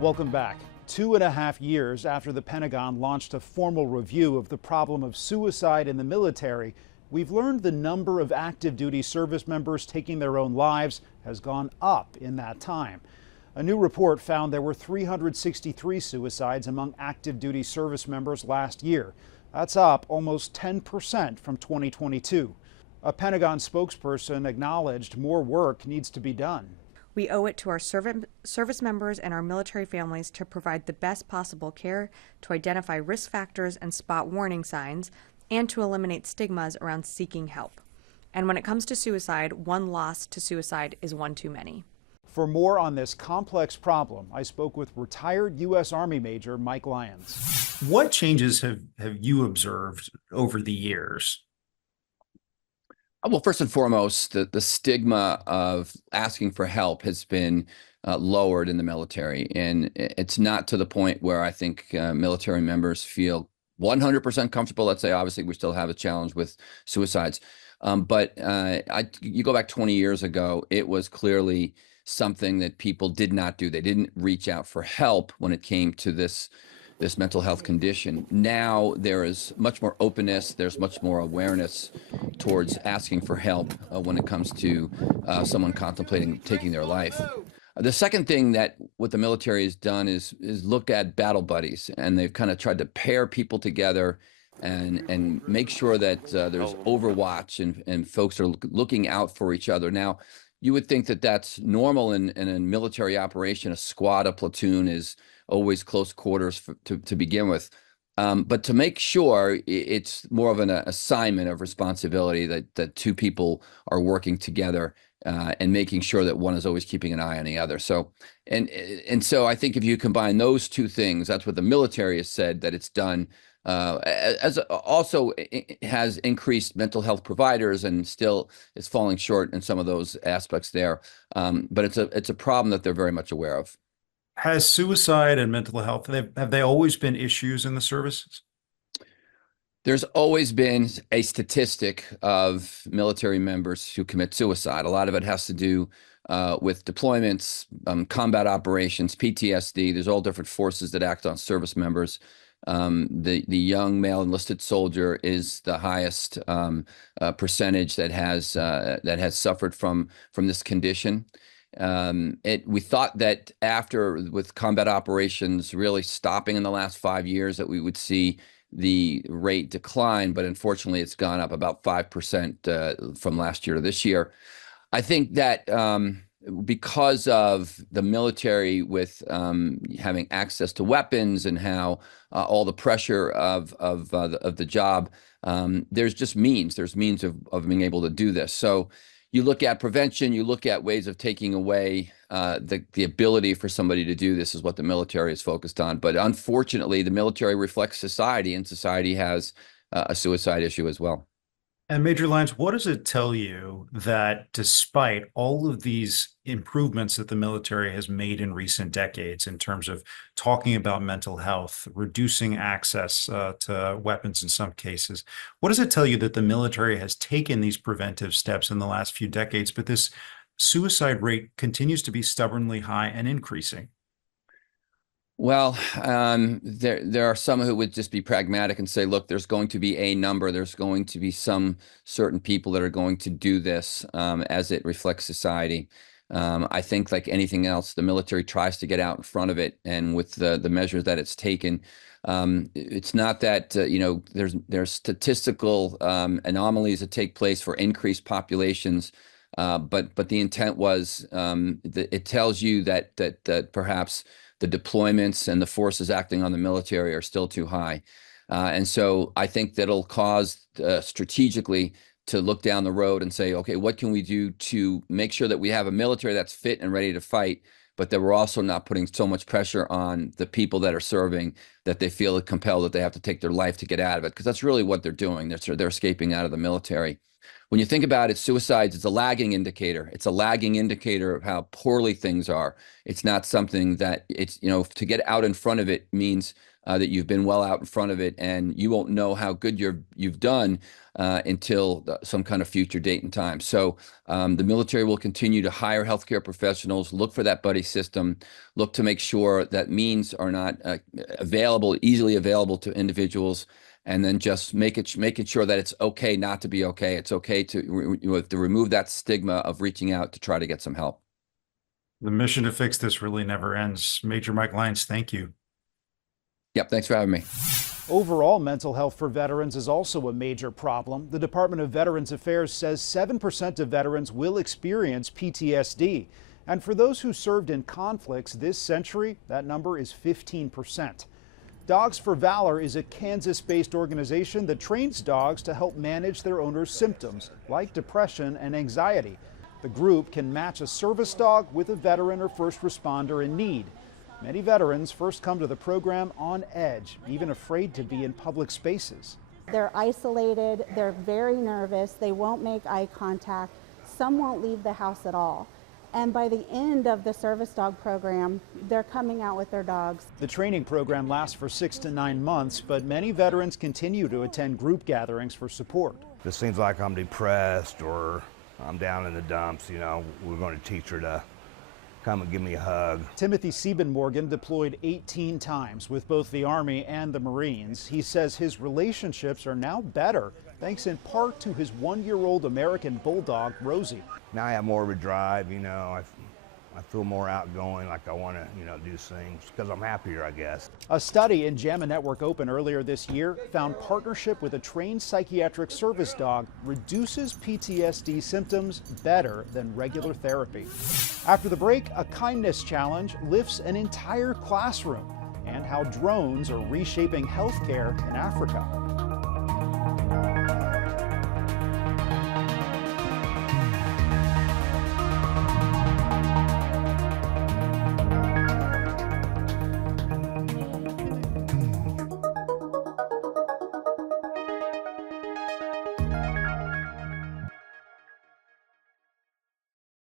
Welcome back. 2.5 years after the Pentagon launched a formal review of the problem of suicide in the military, we've learned the number of active duty service members taking their own lives has gone up in that time. A new report found there were 363 suicides among active duty service members last year. That's up almost 10% from 2022. A Pentagon spokesperson acknowledged more work needs to be done. We owe it to our service members and our military families to provide the best possible care, to identify risk factors and spot warning signs, and to eliminate stigmas around seeking help. And when it comes to suicide, one loss to suicide is one too many. For more on this complex problem, I spoke with retired U.S. Army Major Mike Lyons. What changes have you observed over the years? Well, first and foremost, the stigma of asking for help has been lowered in the military. And it's not to the point where I think military members feel 100% comfortable. Let's say, obviously, we still have a challenge with suicides. But you go back 20 years ago, it was clearly something that people did not do. They didn't reach out for help when it came to this mental health condition. Now there is much more openness. There's much more awareness towards asking for help when it comes to someone contemplating taking their life. The second thing that what the military has done is look at battle buddies, and they've kind of tried to pair people together and make sure that there's overwatch and folks are looking out for each other. Now, you would think that that's normal in a military operation. A squad, a platoon is always close quarters to begin with. But to make sure, it's more of an assignment of responsibility that two people are working together and making sure that one is always keeping an eye on the other. So, and so I think if you combine those two things, that's what the military has said that it's done. As also it has increased mental health providers, and still is falling short in some of those aspects there. But it's a problem that they're very much aware of. Has suicide and mental health, have they always been issues in the services? There's always been a statistic of military members who commit suicide. A lot of it has to do with deployments, combat operations, PTSD. There's all different forces that act on service members. The young male enlisted soldier is the highest percentage that has suffered from this condition. We thought that with combat operations really stopping in the last 5 years, that we would see the rate decline, but unfortunately it's gone up about 5% from last year to this year. I think that because of the military with having access to weapons and how all the pressure of the job, there's means of being able to do this. So you look at prevention, you look at ways of taking away the ability for somebody to do this is what the military is focused on. But unfortunately, the military reflects society, and society has a suicide issue as well. And Major Lyons, what does it tell you that despite all of these improvements that the military has made in recent decades in terms of talking about mental health, reducing access to weapons in some cases, what does it tell you that the military has taken these preventive steps in the last few decades, but this suicide rate continues to be stubbornly high and increasing? Well, there are some who would just be pragmatic and say, look, there's going to be a number, there's going to be some certain people that are going to do this as it reflects society. I think like anything else, the military tries to get out in front of it, and with the measures that it's taken, it's not that, there's statistical anomalies that take place for increased populations, but the intent was it tells you that perhaps the deployments and the forces acting on the military are still too high. And so I think that'll cause strategically to look down the road and say, okay, what can we do to make sure that we have a military that's fit and ready to fight, but that we're also not putting so much pressure on the people that are serving that they feel compelled that they have to take their life to get out of it, because that's really what they're doing. They're escaping out of the military. When you think about it, suicides, it's a lagging indicator. It's a lagging indicator of how poorly things are. It's not something that to get out in front of it means that you've been well out in front of it, and you won't know how good you've done until some kind of future date and time. So the military will continue to hire healthcare professionals, look for that buddy system, look to make sure that means are not easily available to individuals, and then just making sure that it's okay not to be okay. It's okay to remove that stigma of reaching out to try to get some help. The mission to fix this really never ends. Major Mike Lyons, thank you. Yep, thanks for having me. Overall, mental health for veterans is also a major problem. The Department of Veterans Affairs says 7% of veterans will experience PTSD. And for those who served in conflicts this century, that number is 15%. Dogs for Valor is a Kansas-based organization that trains dogs to help manage their owners' symptoms, like depression and anxiety. The group can match a service dog with a veteran or first responder in need. Many veterans first come to the program on edge, even afraid to be in public spaces. They're isolated, they're very nervous, they won't make eye contact, some won't leave the house at all. And by the end of the service dog program, they're coming out with their dogs. The training program lasts for 6 to 9 months, but many veterans continue to attend group gatherings for support. If it seems like I'm depressed or I'm down in the dumps, we're going to teach her to come and give me a hug. Timothy Siebenmorgan deployed 18 times with both the Army and the Marines. He says his relationships are now better, thanks in part to his 1-year-old American Bulldog, Rosie. Now I have more of a drive, I feel more outgoing, like I want to, do things because I'm happier, I guess. A study in JAMA Network Open earlier this year found partnership with a trained psychiatric service dog reduces PTSD symptoms better than regular therapy. After the break, a kindness challenge lifts an entire classroom and how drones are reshaping healthcare in Africa.